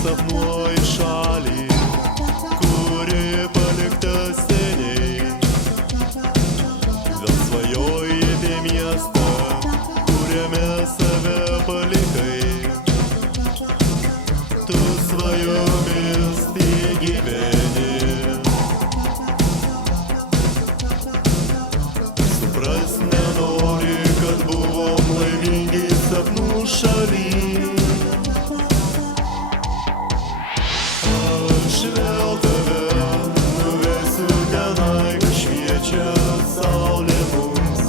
sapnuoji šalį, kuri palikta seniai. Vėl svajoji apie miestą, kuriame save palikai. Tu svajomis tai gyveni. Supras nenori, kad buvom laimingi sapnų šaly. Aš vėl tave nuvesiu tenai, kur šviečia saulė mums.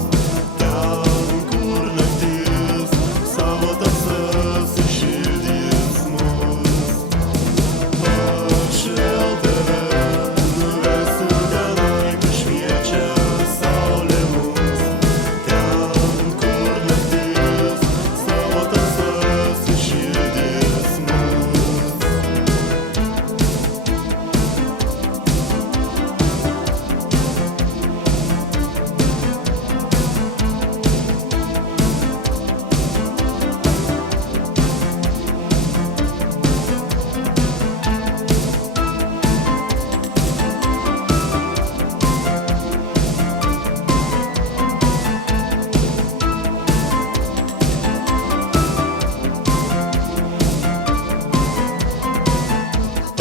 Ten, kur naktis savo tamsas išildys mus. Aš vėl tave nuvesiu tenai, kur šviečia saulė mums. Ten, kur naktis savo tamsas išildys mus.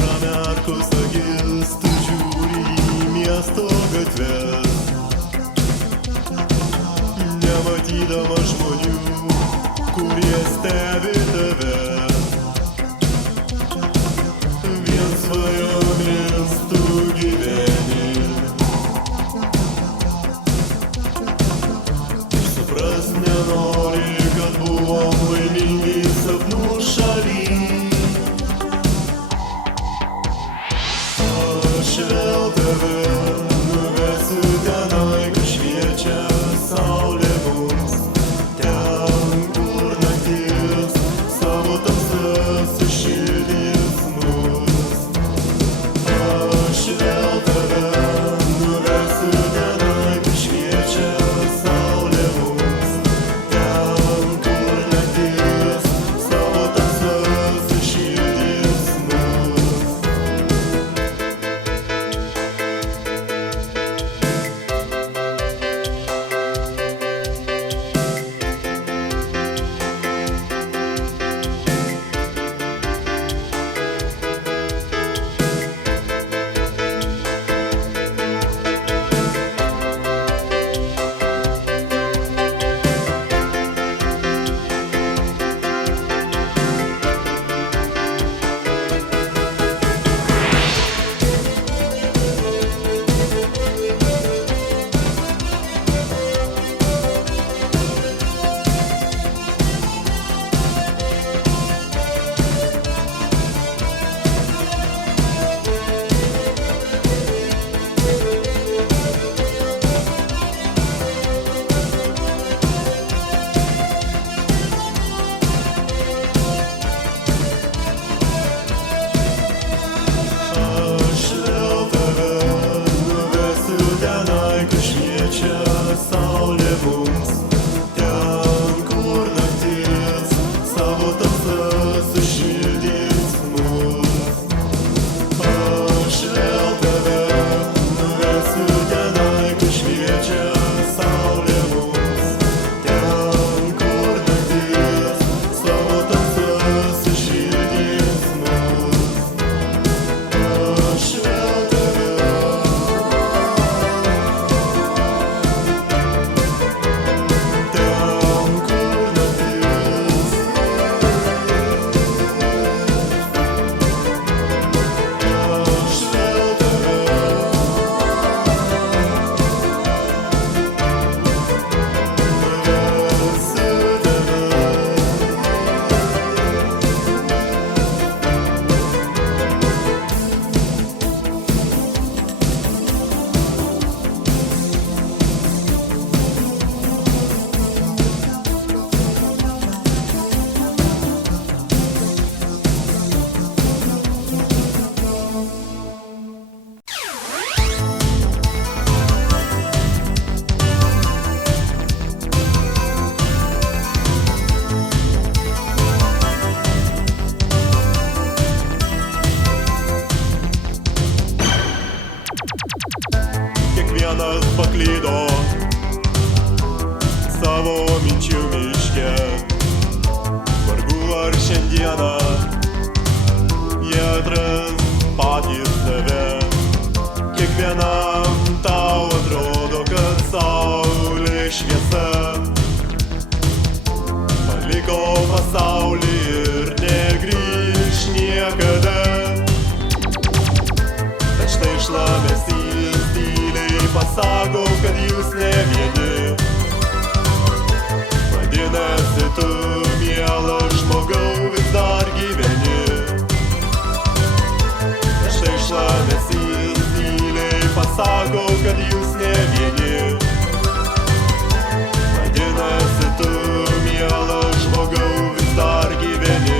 Pramerkus akis, tu žiūri į miesto gatves, nematydama žmonių, kurie stebi tave. Vien svajomis tu gyveni. Supras nenori, kad buvom laimingi sapnų šaly. Aš vėl tave nuvesiu tenai, kur šviečia saulė mums. Ten, kur naktis savo tamsas išildys mus. Aš vėl tave nuvesiu tenai, kur šviečia saulė mums. Ten, kur naktis savo tamsas išildys mus. Aš vėl tave nuvesiu tenai, kur šviečia saulė mums. Ten, kur naktis savo tamsas išildys mus. Aš vėl tave nuvesiu tenai, kur šviečia saulė mums. Ten, kur naktis savo tamsas išildys mus. Aš vėl tave. Ten, kur naktis dieną jie atras patys save. Kiekvienam tau atrodo, kad saulė šviesa paliko pasaulį ir negrįš niekada. Bet štai šlamesys tyliai pasako, kad jūs ne vieni. Vadinasi, tu, mielas žmogau, vis dar gyveni. Bet štai šlamesys tyliai pasako, kad jūs ne vieni. Vadinasi, tu, mielas žmogau, vis dar gyveni.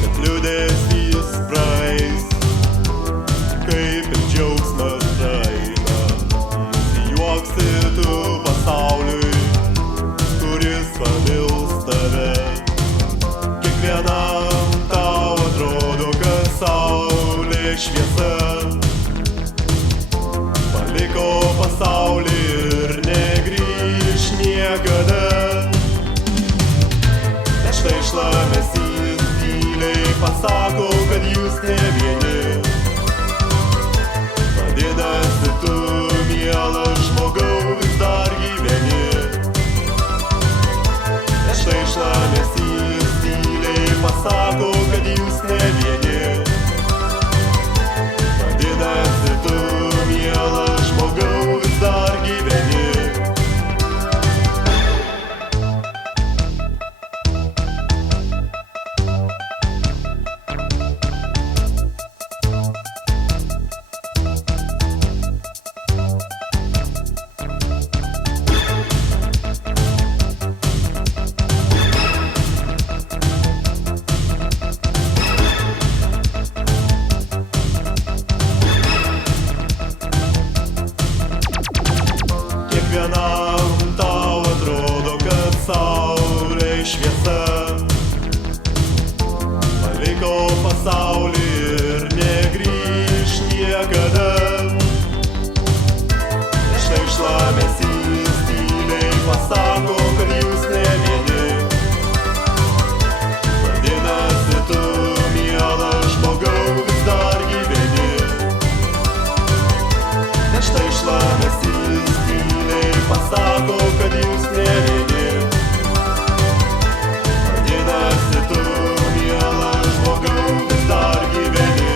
Bet liūdesys praeis, kaip ir džiaugsmas praeina. Nusijuoksi tu pasauliui, kuris pamils tave. Kiekvienam tau atrodo, kad saulė šviesa paliko pasaulį ir negrįš niekada. Bet štai šlamesys tyliai pasako, kad jūs ne vieni. Vadinasi, tu, mielas žmogau, vis dar gyveni. Bet štai šlamesys tyliai pasako, kad jūs ne vieni. Vadinasi, tu, mielas žmogau, vis dar gyveni. Kiekvienam tau atrodo, kad saulė šviesa paliko pasaulį ir negrįš niekada. Štai šlamesys tyliai pasako, kad jūs ne vieni. Vadinasi, tu, mielas žmogau, vis dar gyveni. Bet štai šlamesys tyliai pasako, kad jūs ne vieni. Vadinasi, tu, mielas žmogau, vis dar gyveni.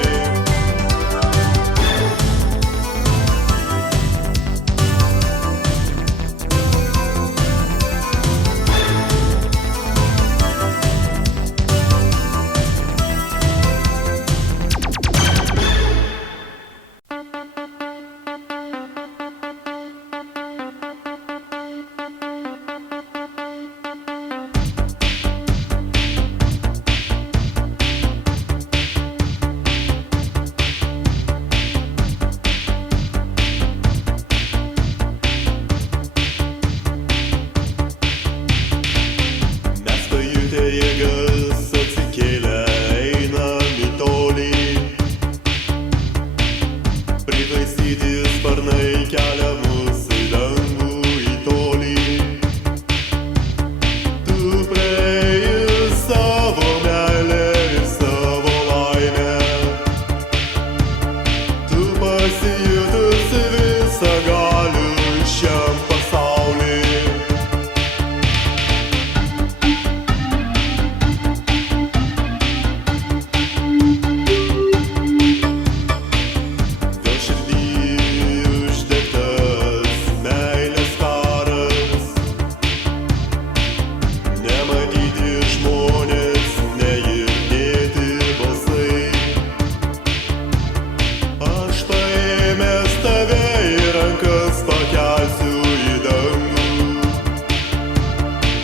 Mes pajutę jėgas atsikėlę einam į tolį. Pritaisyti sparnai kelia mus į dangų, į tolį. Tu praeji savo meilę ir savo laimę. Tu pasijutusi visagaliu šiam pasauly. Dėl širdį uždegtas meilės karas. Nematyti žmonės, negirdėti balsai. Aš paėmęs tave į rankas pakelsiu į dangų.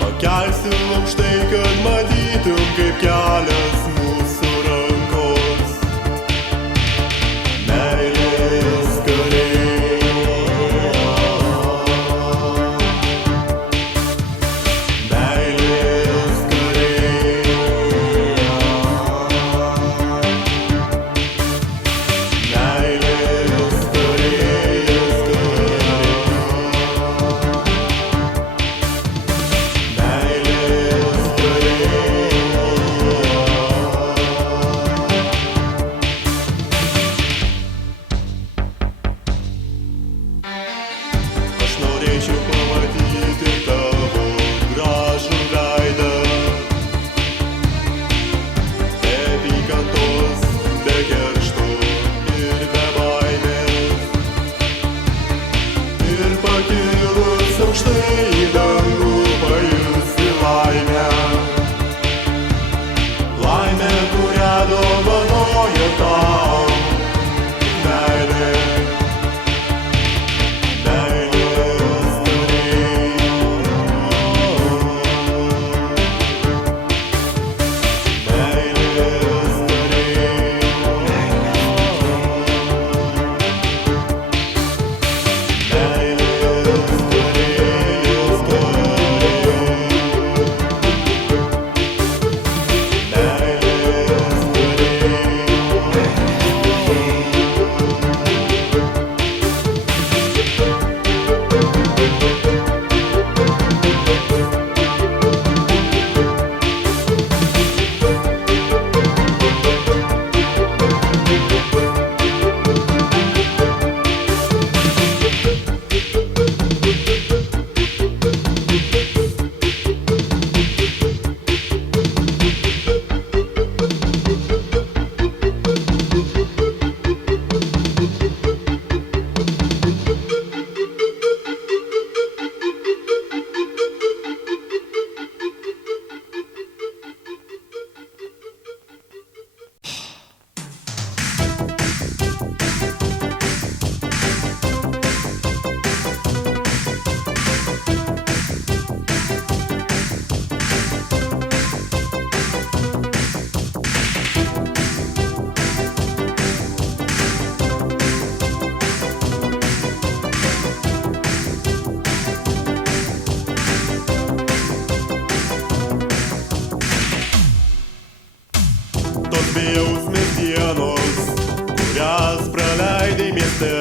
Pakelsiu aukštai, kad matytum, kaip kelias mūsų rankos. Meilės kariai. Meilės kariai. bejausmės dienos, kurias praleidai mieste.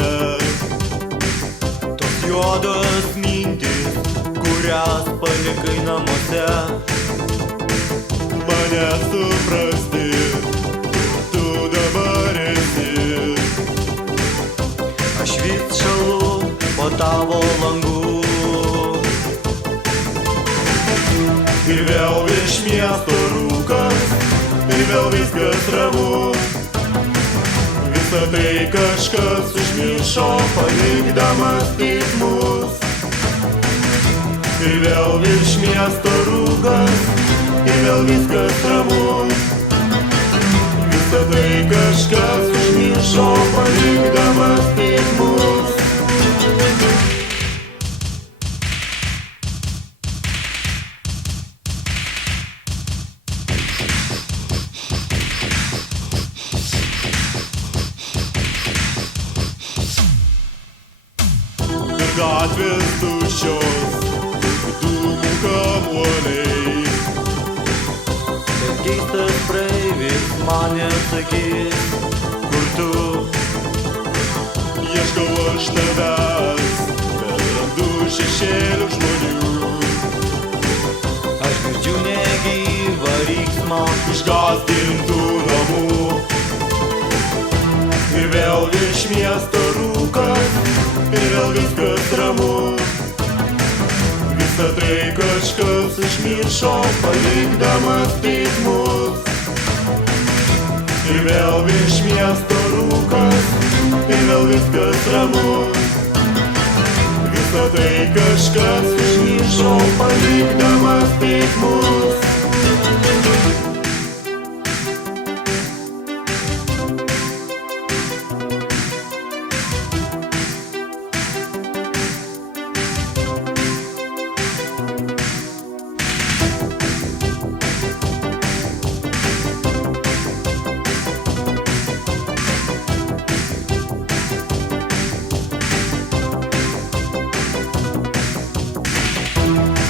Tos juodos mintys, kurias palikai namuose. Mane suprasti, tu dabar esi. Aš vis šalu po tavo langų. Ir vėl virš miesto rūkas, ir vėl viskas ramu. Visą tai kažkas užmiršo, palikdamas tik mus. Ir vėl virš miesto rūkas, ir vėl viskas ramu. Visą tai kažkas užmiršo, palikdamas tik mus. Gatvės tuščios, dūmų kamuoliai. Bet keistas praeivis man nesakys, kur tu. Ieškau aš tavęs, bet randu šešėlių žmonių. Aš girdžiu negyvą riksmą Išgąsdintų namų. Ir vėl virš miesto rūkas, ir vėl viskas ramu. Visą tai kažkas užmiršo, palikdamas tik mus. Ir vėl virš miesto rūkas, ir vėl viskas ramu. Visą tai kažkas užmiršo, palikdamas tik mus.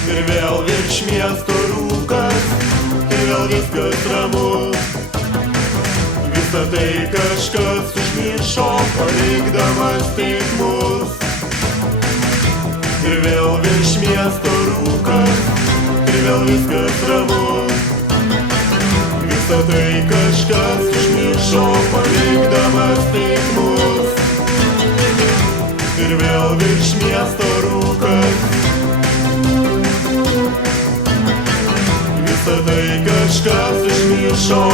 Ir vėl virš miesto rūkas, ir vėl viskas ramu. Visą tai kažkas užmiršo, palikdamas tik mus. Ir vėl virš miesto rūkas, ir vėl viskas ramu. Visą tai kažkas užmiršo, palikdamas tik mus. Ir vėl virš miesto rūkas. Visą tai kažkas užmiršo.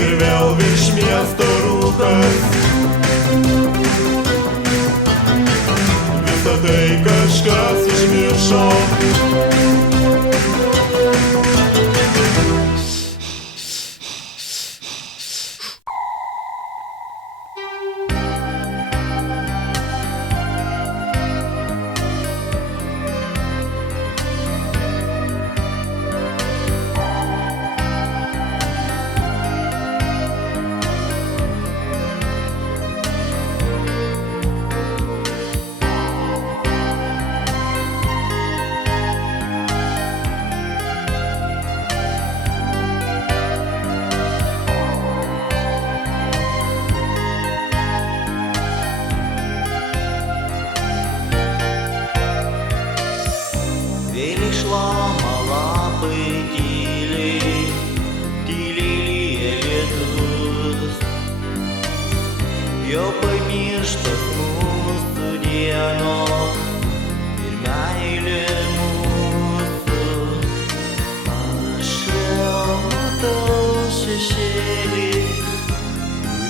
Ir vėl virš miesto rūkas. Visą tai kažkas užmiršo. Vėl išlama lapai tyliai, tyliai lyja lietus. Jau pamirštas mūsų dienos ir meilė mūsų. Aš vėl matau šešėlį,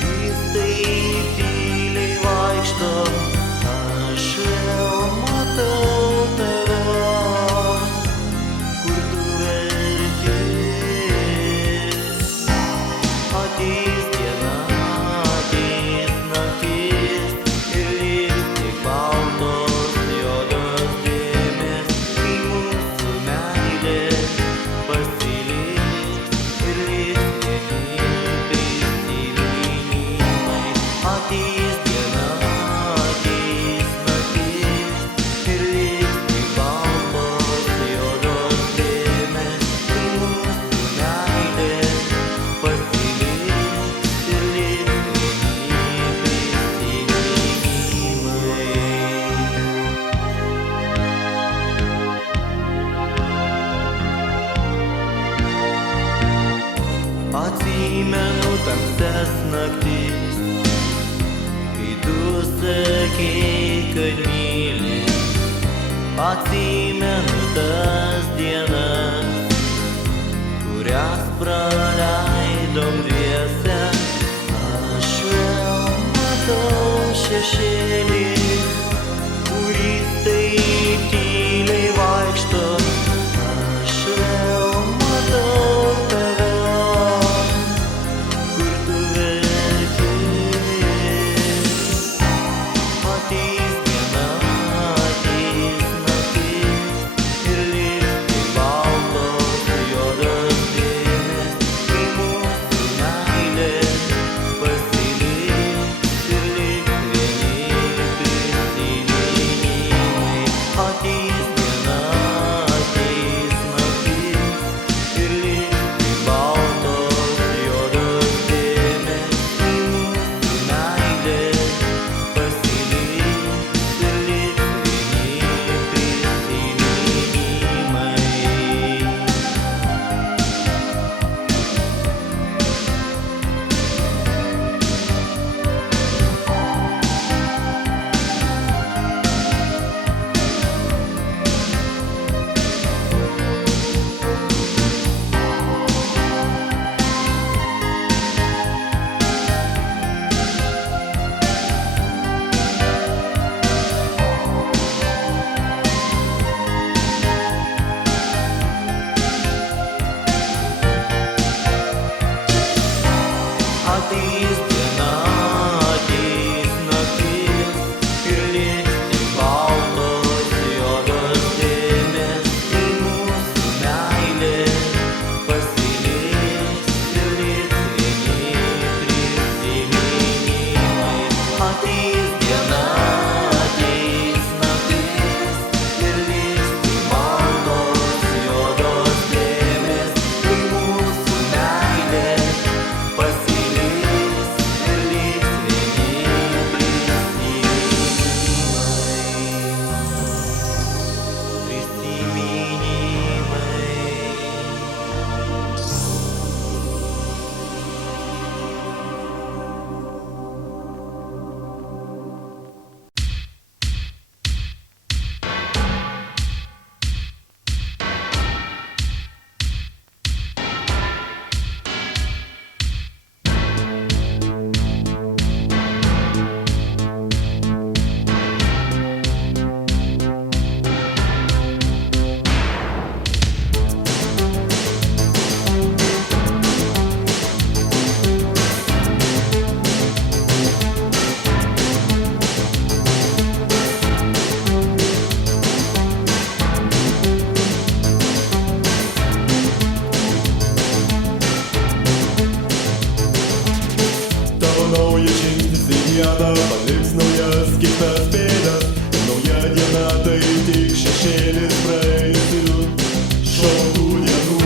kuris taip tyliai vaikšto. Aš vėl matau tave, kur tu verki. Ateis diena, ateis naktis ir liks tik baltos Atsimenu tamsias naktis, kai tu sakei, kad myli. Atsimenu tas dienas, kurias praleidom dviese. Aš vėl matau šešėlį, kuris taip tyliai vaikšto. Aš vėl matau tave, kur tu verki. Ateis diena, ateis naktis, ir liks tik baltos juodos dėmės, kai mūsų meilė pasiliks ir liks vieni prisiminimai. Ateis diena, ateis naktis, ir liks tik baltos juodos dėmės, kai mūsų meilė pasiliks ir liks vieni prisiminimai. Ateis diena, ateis naktis, ir liks tik baltos juodos dėmės, kai mūsų meilė pasiliks ir liks vieni prisiminimai. Ateis diena, ateis naktis, ir liks tik baltos juodos dėmės, kai mūsų meilė pasiliks ir liks vieni Tavo naujas žingsnis į dieną paliks naujas kitas bėdas. Ir nauja diena tai tik šešėlis praėjusių šaltų dienų.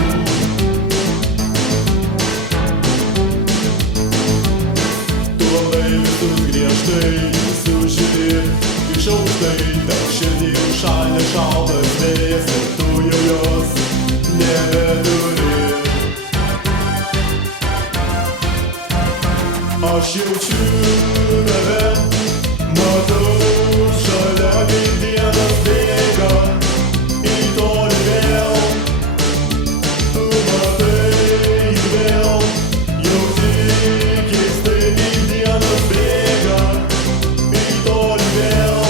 Tu valdai visus griežtai, visų žiūri iš aukštai. Tavo širdį užšaldė šaltas vėjas ir tu jau jos nebeturi. Aš jaučiu tave, matau šalia, kaip dienas bėga į tolį vėl. Tu matai vėl, jauti keistai, kaip dienas bėga į tolį vėl.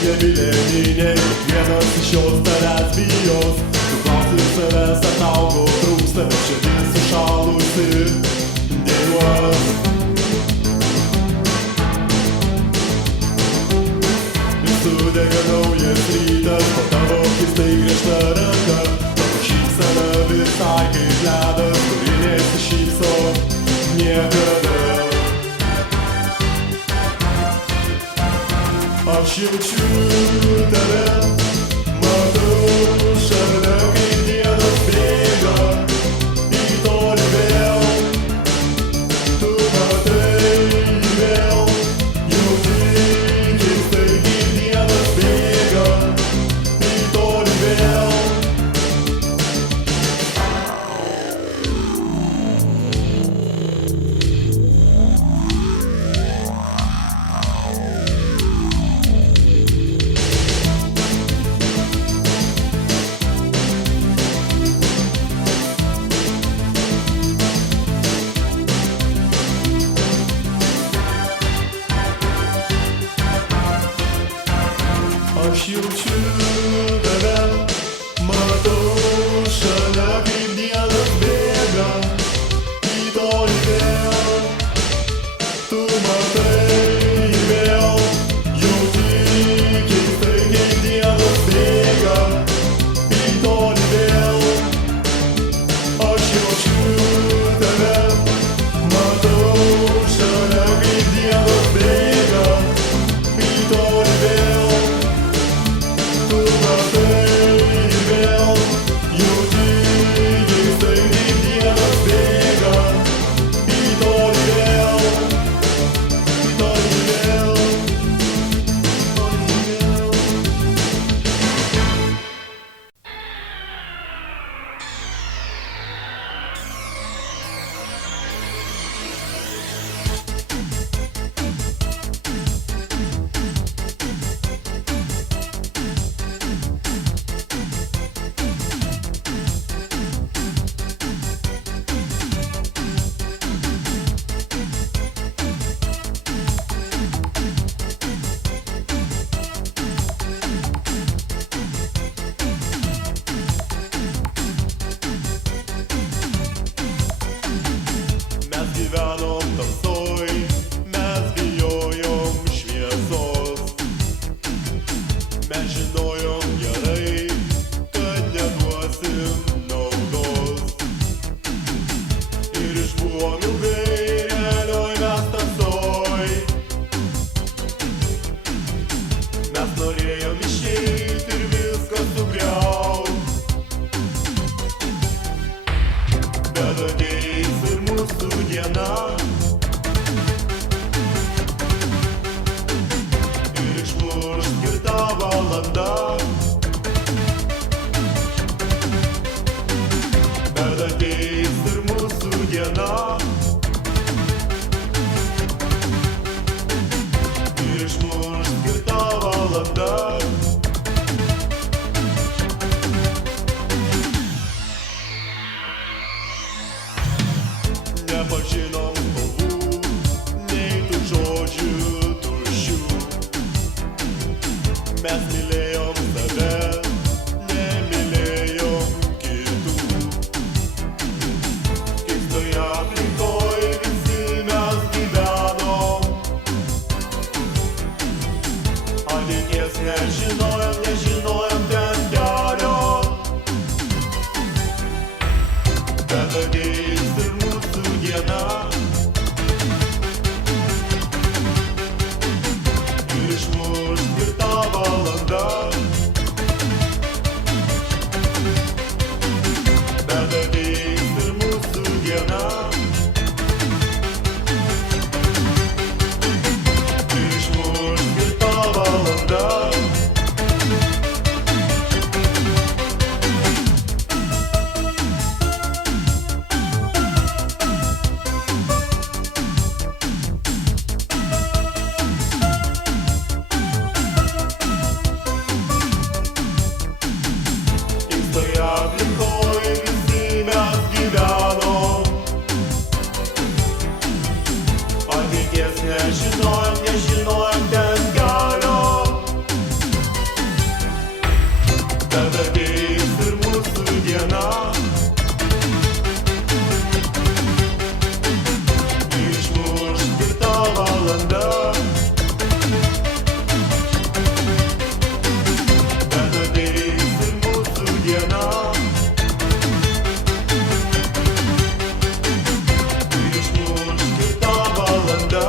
Nevilėninė, kiekvienas iš jos tavęs bijos. Tu klausi savęs, ar tau ko trūksta, bet širdis sušalusi dėjuos. Ir sudega naujas rytas, po tavo keistai griežta ranka. Tavo šypsena visai kaip ledas, kuri nesišypso niekada. Aš jaučiu tave, matau šalia, kaip dienas bėga į tolį vėl. Tu matai Ir išbuvom ilgai realioj mes tamsoj. Mes norėjom išeit ir viską sugriaut, bet ateis ir mūsų diena. Ir išmuš skirta valanda. Bet ateis ir mūsų diena. Ir išmuš skirta valanda. Nepažinom spalvų, nei tų žodžių tuščių. Mes mylėjom save, nemylėjom kitų. Keistoje aplinkoj visi mes gyvenom. Ateities nežinojom, nežinojom ten kelio. Bet ateis ir mūsų diena. Ir išmuš skirta valanda. Bet ateis ir mūsų diena. Ir išmuš skirta valanda. Keistoje aplinkoj visi mes gyvenom. Ateities nežinojom, nežinojom ten kelio. Bet ateis ir mūsų diena. Ir išmuš skirta valanda. Bet ateis ir mūsų diena. Ir išmuš skirta valanda.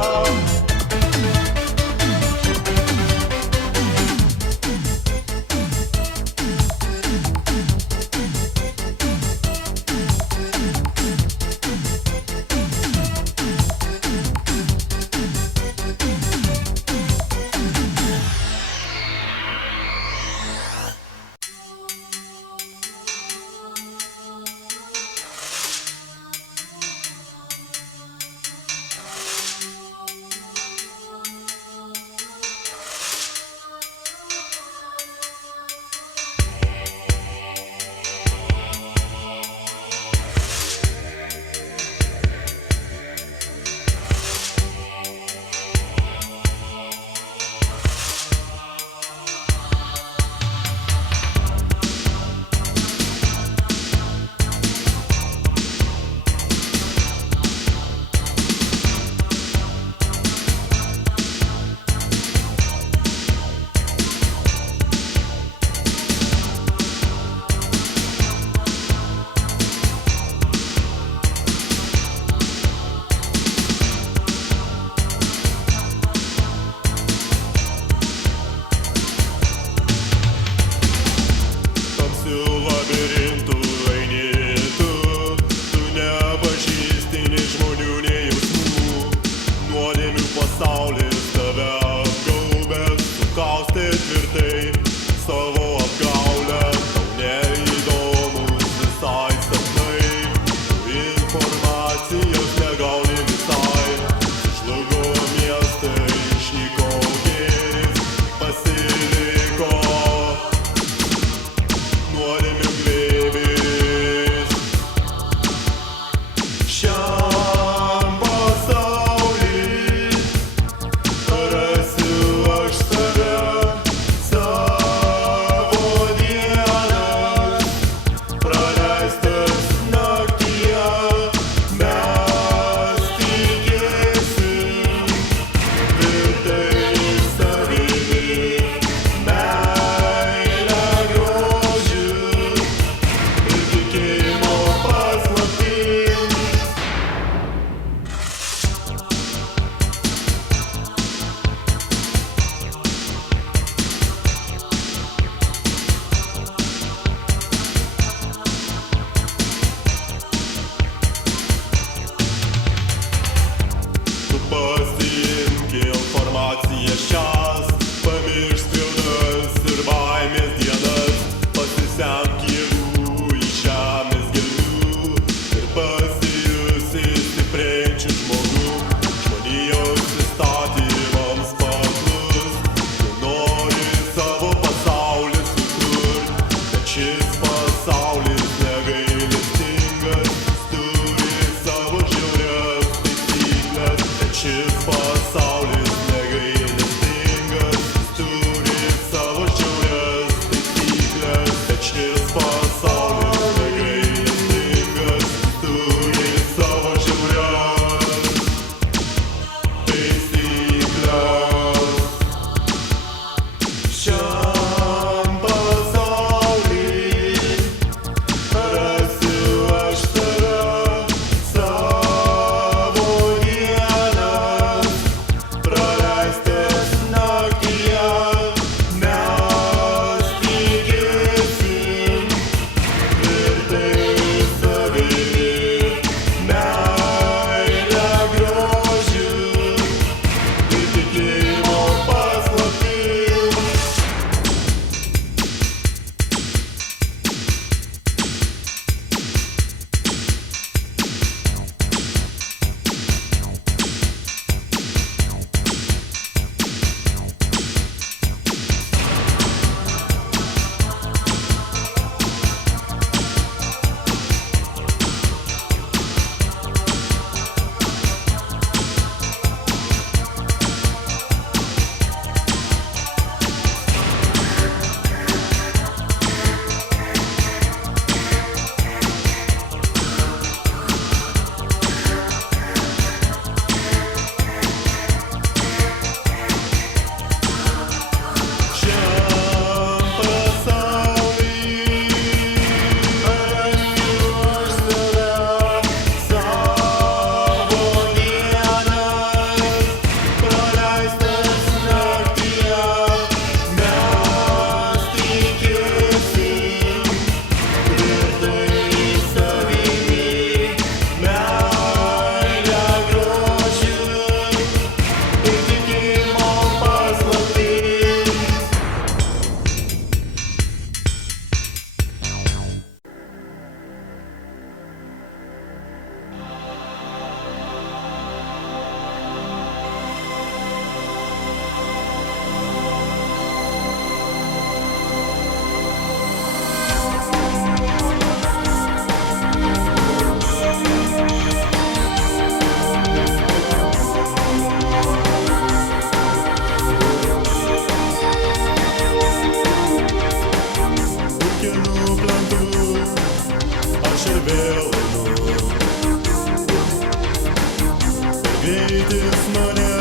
Ateitis mane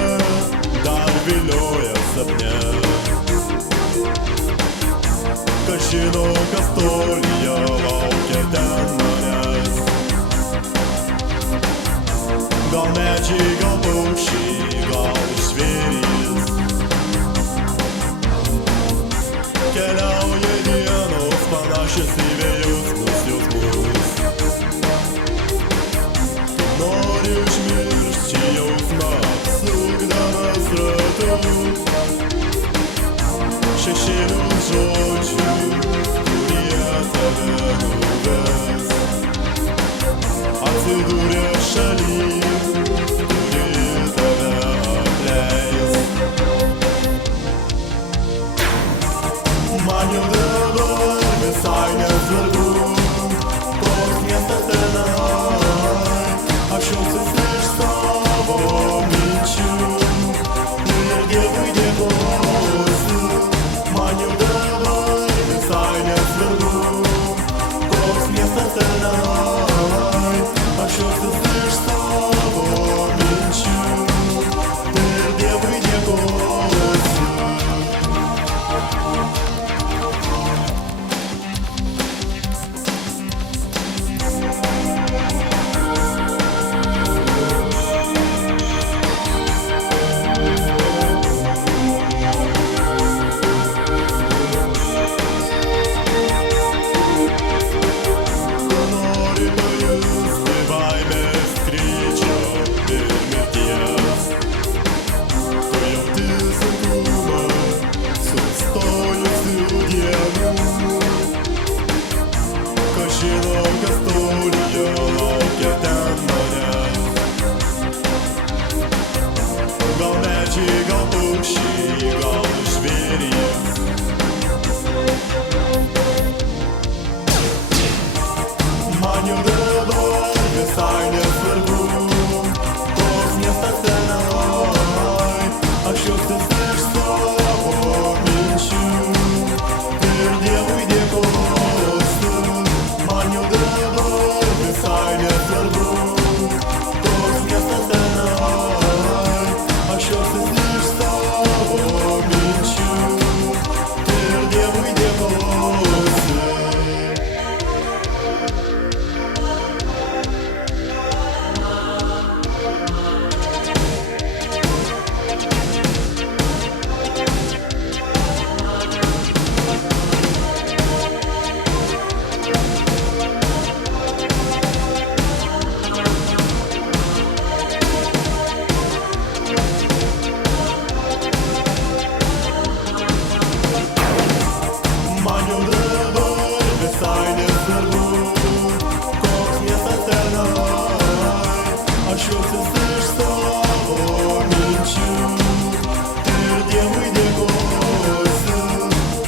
dar vilioja sapne. Kas žino, kas tolyje laukia ten manęs. Gal medžiai, gal paukščiai, gal žvėrys. Keliauja dienos panašios į vėjus jausmus. Tu nori užmiršt šį jausmą, sukdamas ratu. Šešėlių žodžių, kurie tave nuves. Atsidūrė šaly, kuri tave apleis. Man jau dabar visai nesvarbu, koks miestas tenai. Aš jausiuos iš savo minčių ir Dievui dėkosiu. Man jau dabar visai nesvarbu, koks miestas tenai. Aš jausiuos iš savo minčių ir Dievui dėkosiu. Gal medžiai, gal paukščiai, gal žvėrys. Man jau dabar visai nesvarbu, koks miestas tenai. Aš jausiuos iš savo minčių ir Dievui dėkosiu. Man jau dabar visai nesvarbu, koks miestas tenai. Aš jausiuos iš savo minčių ir Dievui dėkosiu. Man jau dabar visai nesvarbu, koks miestas tenai. Aš jausiuos iš savo minčių ir Dievui dėkosiu.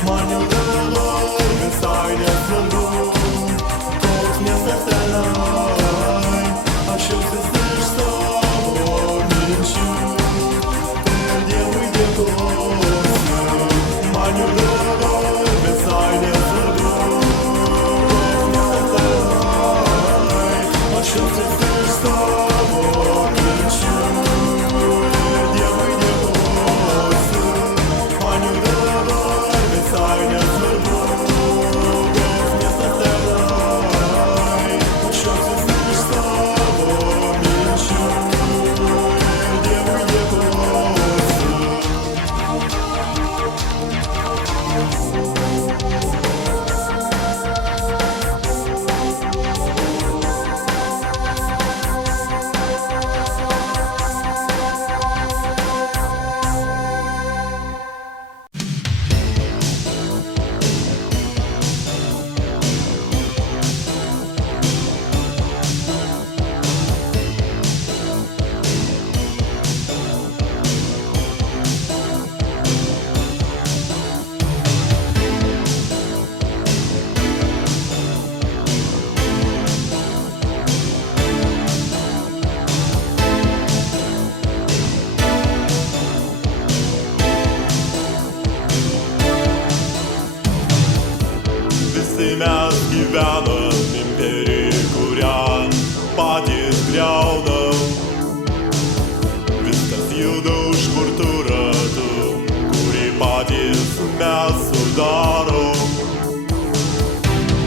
Man jau dabar visai nesvarbu, koks miestas tenai. Aš jausiuos iš savo minčių ir Dievui dėkosiu. Man jau dabar visai nesvarbu, koks miestas tenai. Aš jausiuos iš savo minčių ir Dievui dėkosiu. Man jau dabar visai nesvarbu, koks miestas tenai. Aš jausiuos iš savo minčių ir Dievui dėkosiu. Visi mes gyvenam imperijai, kurią patys griaunam. uždaro.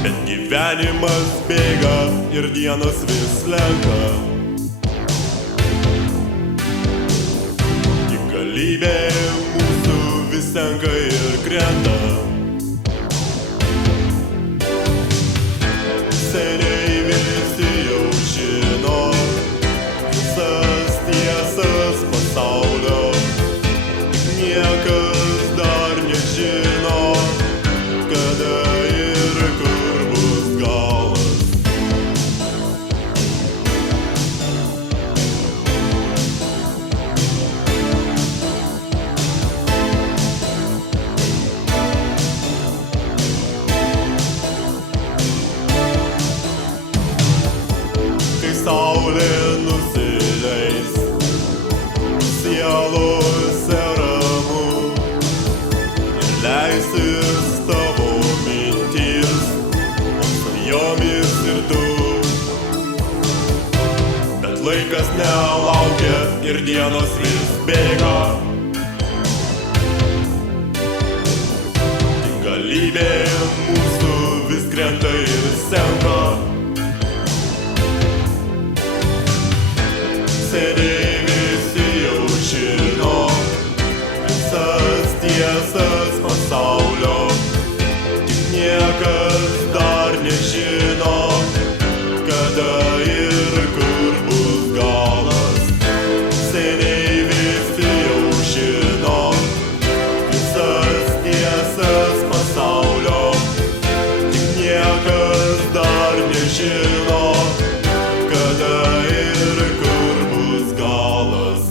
Bet gyvenimas bėga ir dienos vis slenka. Tik galybė mūsų vis senka ir krenta. Seniai visi jau žino visas tiesas pasaulio. Niekas dar nežino, kada ir kur bus galas. Kai saulė nusileis, sielose ramu ir leisis tavo mintis, o svajomis ir tu. Bet laikas nelaukia ir dienos vis bėga. Tik galybė mūsų vis krenta ir senka. Seniai visi jau žino visas tiesas pasaulio. Tik niekas dar nežino, kada ir kur bus galas. Seniai visi jau žino visas tiesas pasaulio. Tik niekas dar nežino, kada ir kur bus galas.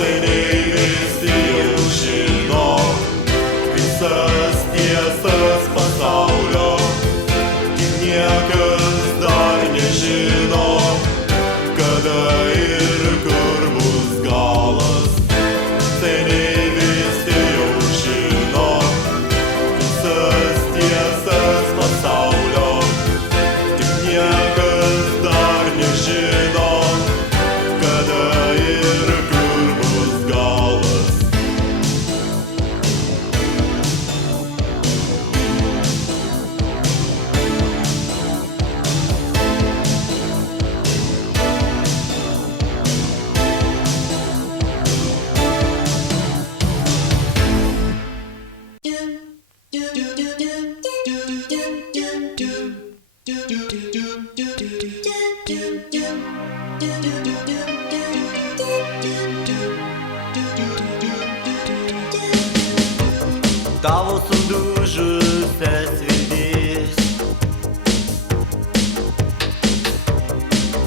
Seniai visi jau žino visas tiesas pasaulio. Tik niekas dar nežino, kada ir kur bus galas. Seniai visi jau žino visas tiesas pasaulio. Tik niekas dar nežino, kada ir kur bus galas. Tavo sudužusias virdis,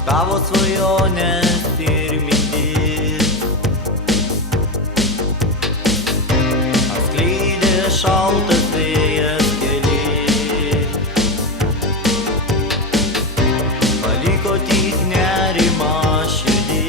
tavo svajonės ir mintis atskleidė šaltas vėjas keli, paliko tik nerimą širdį.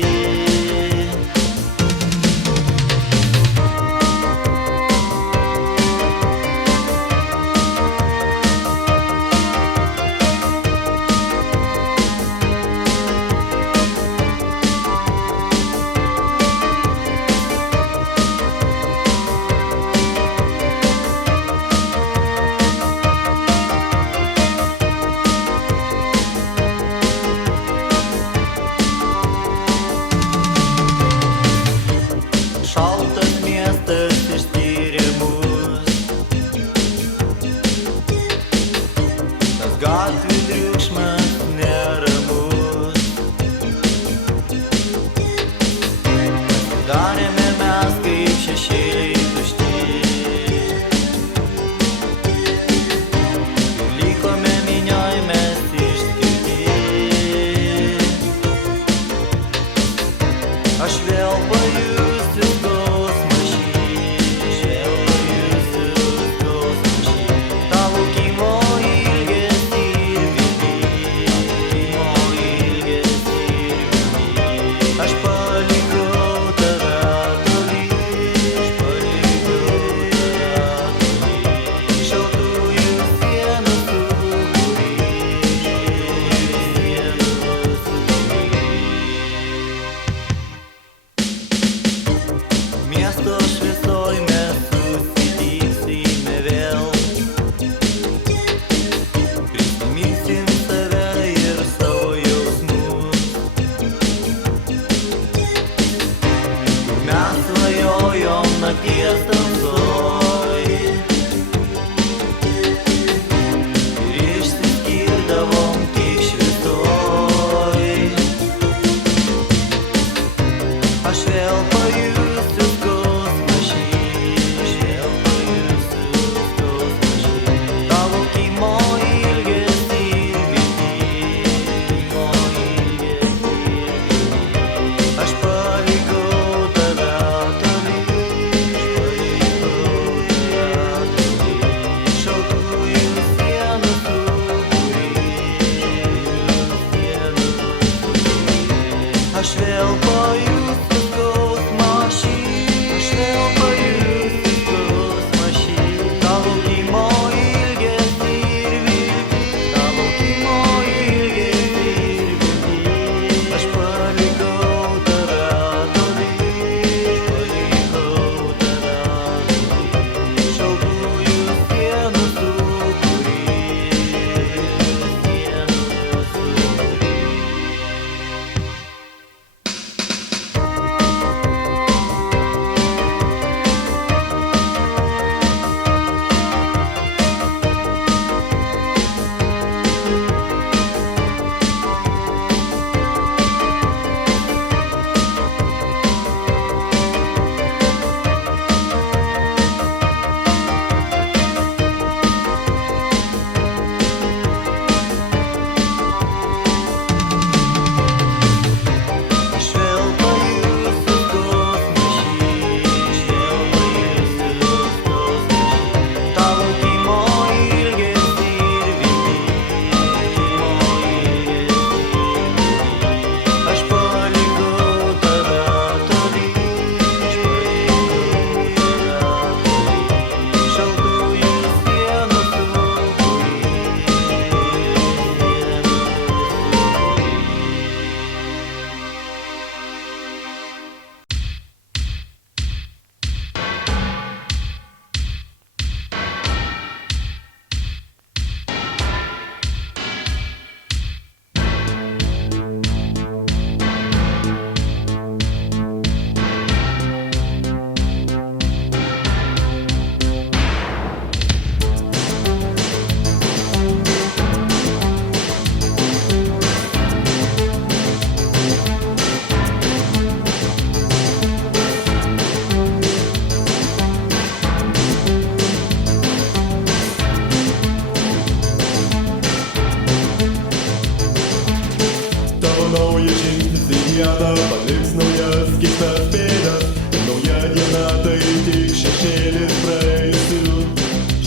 dieną paliks naujas keistas pėdas. Nauja diena tai tik šešėlis praėjusių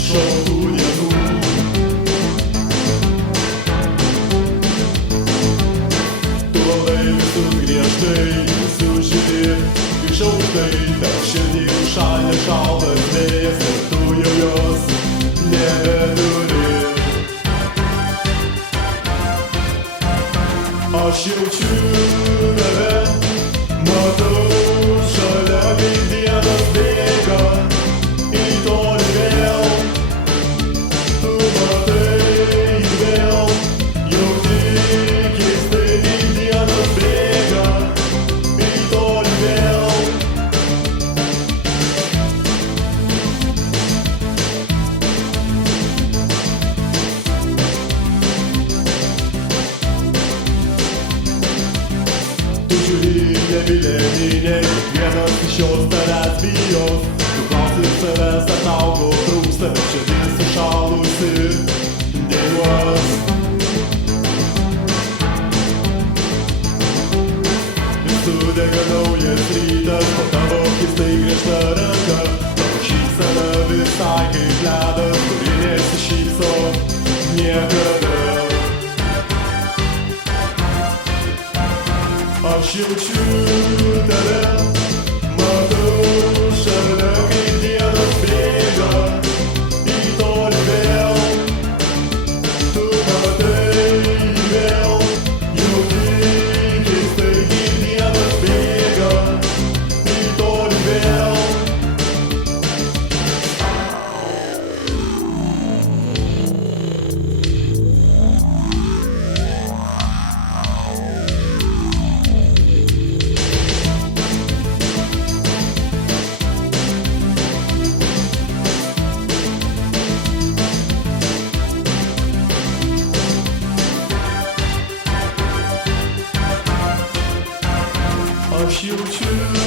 šaltų dienų. Tu valdai visus griežtai, visus žydi iš aukštai, tau širdį užšalė šaltas vėjas ir tu jau jos nebeturi. Aš jaučiu tave, matau šalia, kaip dienos bėga į tolį vėl. Tu matai vėl, jauti keistai, kaip dienos bėga į tolį vėl. Tu žiūri nevilėminė, kiekvienas iš jos tavęs bijos. Tu klausi savęs, ar tau ko trūksta, bet širdis sušalusi dėjuos. Ir sudega naujas rytas, po tavo keistai griežta ranka. Tavo šypsena visai kaip ledas, kuri nesišypso niekada. Aš jaučiu tave, matau šalia, kaip dienos bėga į tolį vėl. Tu matai vėl, jauti keistai, kaip dienos bėga į tolį vėl. Aš jaučiu